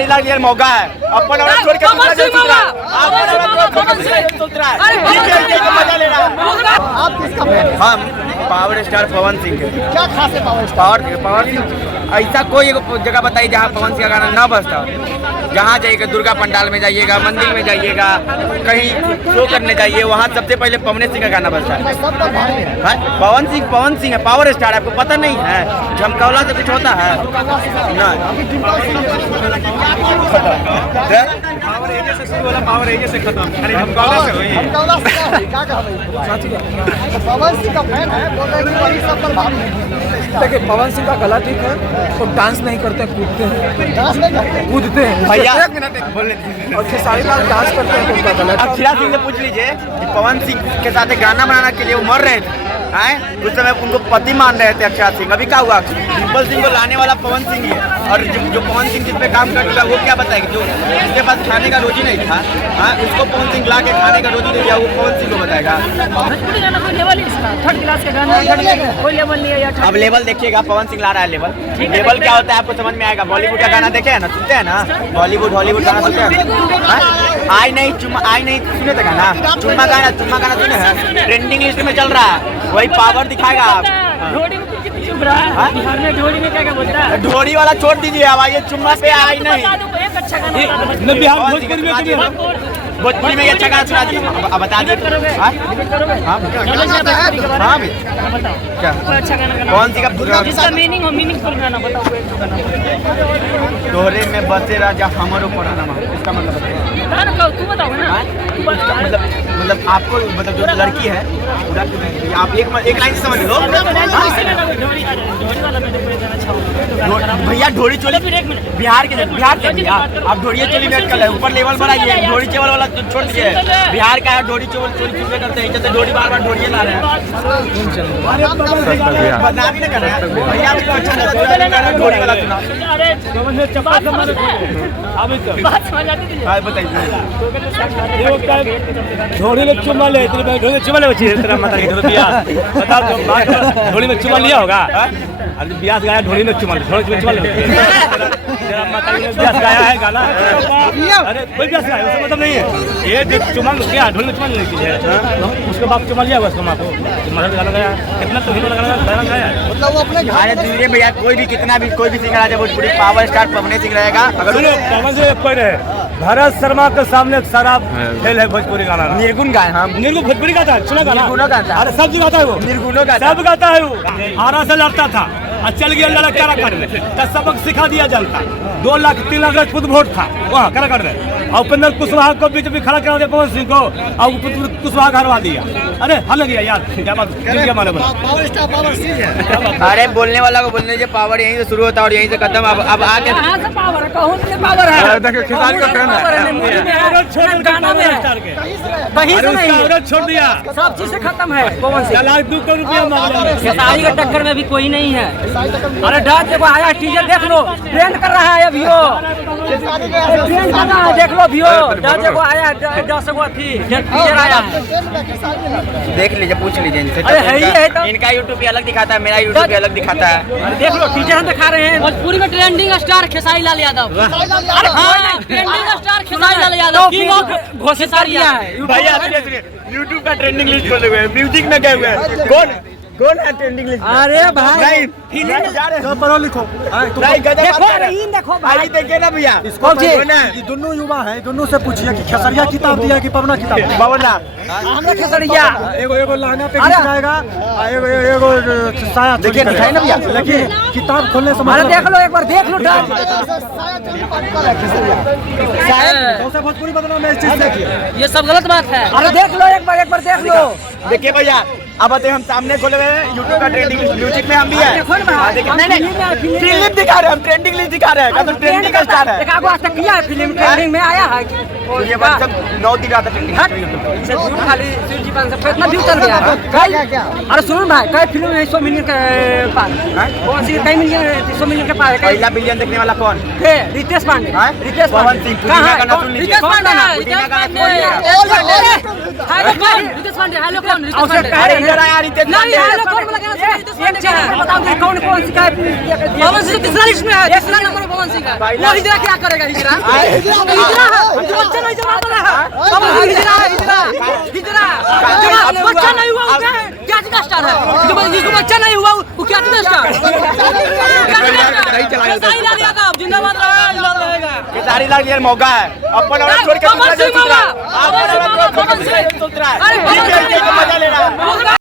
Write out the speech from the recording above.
हमारी लाल ये मौका है, अपन औरत छोड़ के दूसरा जो सोच रहा है, अपन औरत छोड़ के दूसरा जो सोच रहा है, ये मजा ले रहा है। आप किसका फैन हैं? हम पावर स्टार पवन सिंह के। क्या खास है पावर स्टार? पावर सिंह ऐसा कोई एक जगह बताइए जहाँ पवन सिंह का गाना ना बजता। जहाँ जाइएगा, दुर्गा पंडाल में जाइएगा, मंदिर में जाइएगा, कहीं शो करने जाइए, वहाँ सबसे पहले पवन सिंह का गाना बजता है। सब पर भारी है। पवन सिंह है, पावर स्टार, आपको पता नहीं है? झमकौला से कुछ होता है ना? पावर एजे से शुरू होला, पावर एजे से खत्म। अरे झमकौला से हुई। झमकौला से क्या कहा भाई? पवन सिंह का फैन है, बोल रहे हैं वही सब पर भारी है। देखिए पवन सिंह का गला ठीक है, वो डांस नहीं करते, कूदते हैं। डांस नहीं करते? कूदते हैं भैया और खेसारी लाल डांस करते हैं, उनका गला। अक्षरा सिंह से पूछ लीजिए कि पवन सिंह के साथ गाना बनाने के लिए वो मर रहे थे, उस समय उनको पति मान रहे थे अक्षरा सिंह। अभी क्या हुआ? डिम्पल सिंह को लाने वाला पवन सिंह ही है, और जो पवन सिंह जिस पे काम कर चुका वो क्या बताएगा? जो जिसके पास खाने का रोजी नहीं था, उसको पवन सिंह ला के खाने का रोजी नहीं दिया, वो पवन सिंह को बताएगा। अब लेवल देखिएगा, पवन सिंह ला रहा है लेवल। लेवल क्या होता है आपको समझ में आएगा। बॉलीवुड का गाना देखे है ना, सुनते हैं ना, बॉलीवुड हॉलीवुड गाना सुनते हैं। आई नहीं सुने थे गाना, चुम्मा गाना सुने हैं, ट्रेंडिंग लिस्ट में चल रहा है, वही पावर दिखाएगा आप। बिहार में ढोरी में क्या बोलता है? ढोरी वाला छोड़ दीजिए, अब आइए चुम्मा पे। आई नहीं भोजपुरी में अच्छा गाना सुना दीजिए, बता दिए। कौन सी का मीनिंग हो? मीनिंगफुल गाना बताओ। दोहरे में बसे राजा हमारो पुराना, इसका मतलब तू बताओ ना। मतलब आपको, मतलब जो लड़की है आप एक लाइन समझ लो भैया। ढोरी चोली बिहार के भैया, आप ढोरी चोली में कर ऊपर लेवल बढ़ाइए, ढोरी चोल वाला छोड़ दीजिए। बिहार का है ढोरी चोली करते हैं, जैसे ढोरी बार ढोरी ला रहे हैं, बदनामी नहीं कर रहे हैं भैया। अच्छा ढोरी वाला सुना, बताइए। ढोली में चुम्मा ले, ढोली में चुम्मा ले बच्ची तेरा माता की बताओ तो, ढोली में चुम्मा लिया होगा? अरे ब्यास गाया ढोली में चुम्मा ले, ढोली में चुम्मा ले तेरा माता की ब्यास गाया है गाना। अरे कोई ब्यास गाया उसका मतलब नहीं है, ये चुम्मा क्या ढोली में चुम्मा लेने की है, उसके बाद चुम्मा लिया होगा उसका माँ को, मदद गाना गाया कितना तो गाना गाया, मतलब वो अपने अरे दुनिया भैया कोई भी कितना भी कोई भी सिंगर आ जाए, भोजपुरी पावर स्टार पवन सिंह रहेगा। अगर पवन सिंह कोई रहे, भरत शर्मा के सामने सारा फेल है भोजपुरी गाना। निर्गुण गाए हम, निर्गुण भोजपुरी गाता है, सुना गाना? निर्गुणों गाता है, अरे सब गाता है वो, निर्गुणों गाता है, सब गाता है वो। आरा से लड़ता था और चल गया लड़का काराकाट में, तो सबक सिखा दिया जनता। 2 लाख 3 लाख खुद वोट था वहाँ काराकाट में, और उपेंद्र कुशवाहा को बीजेपी खड़ा करा दिया पवन सिंह को, और कुशवाहा हरवा दिया। अरे हल गया यार, क्या बात क्या मालूम? पावर स्टार पावर सिंह है। अरे बोलने वाला को बोलने दीजिए, पावर यहीं से शुरू होता है और यहीं से खत्म। अब आगे पावर है, कहूँ से पावर है। देखिए खेसारी का फैन है, कहीं से नहीं, छोड़ दिया, सब चीज से खत्म है। पवन सिंह 2 करोड़ रुपया मांग रहा है। खेसारी के टक्कर में भी कोई नहीं है। अरे डर देखो, आया टीजर देख लो, ट्रेंड कर रहा है अभी, ट्रेंड कर रहा है, देख लो अभी। डर देखो आया 10 गो थी टीजर आया, देख लीजिए, पूछ लीजिए इनसे। अरे है ही है तो। इनका यूट्यूब भी अलग दिखाता है, मेरा यूट्यूब भी अलग दिखाता है। देख लो टीजर हम दिखा रहे हैं। भोजपुरी में trending star Khesari Lal Yadav. Trending star Khesari Lal Yadav king of घोषित किया है भैया। सुनिए, यूट्यूब का ट्रेंडिंग लिस्ट खोले हुए हैं, म्यूजिक में गए हुए हैं। कौन है ट्रेंडिंग लिस्ट? अरे भाई नहीं पढ़ो लिखो। देखो भाई, देखिए ना भैया, ये दोनों युवा हैं, दोनों से पूछिए कि खेसरिया किताब दिया कि पवना किताब? पवना हमने खेसरिया। एगो लहंगा पे खींच जाएगा, एगो साया देखिए दिखाई ना भैया, लेकिन किताब खोलने से अरे देख लो एक बार, देख लो भोजपुरी बदनाम है इस चीज से। ये सब गलत बात है। अरे देख लो एक बार देख लो। देखिए भैया, अब आते हम सामने खोले हुए हैं यूट्यूब का ट्रेंडिंग लिस्ट, म्यूजिक में हम भी है। नहीं फिल्म दिखा रहे हैं हम, ट्रेंडिंग लिस्ट दिखा रहे हैं, तो ट्रेंडिंग का स्टार है। किया है फिल्म, ट्रेंडिंग में आया है। ये बात सब 9 दिन आता ट्रेंडिंग खाली शिवजी पान से इतना व्यू चल गया है। अरे सुनो भाई, कई फिल्म है 100 मिलियन के पार, कौन सी कई मिलियन 100 मिलियन के पार है। पहला बिलियन देखने वाला कौन है? रितेश पांडे। रितेश पवन सिंह, कहाँ का नाम सुन लीजिए। रितेश पांडे, रितेश पांडे, हेलो कौन? रितेश पांडे, हेलो कौन? रहा है यार रितेश नहीं पांडे। है कौन बोला एक चैनल बताओ कि कौन कौन सी का पवन सिंह तीसरा लिस्ट में है, तीसरा नंबर पवन सिंह का। वो हिजरा क्या करेगा? हिजरा बच्चा नहीं जमा रहा है, पवन सिंह हिजरा बच्चा नहीं हुआ क्या का स्टार है? जिसको बच्चा नहीं हुआ वो क्या का स्टार? जिंदाबाद रहेगा। खेसारी लाल ये मौका है अपन औरत छोड़ के दूसरा जन सोच रहा है। अपन औरत छोड़ के दूसरा जन सोच रहा है। अरे मजा ले रहा है।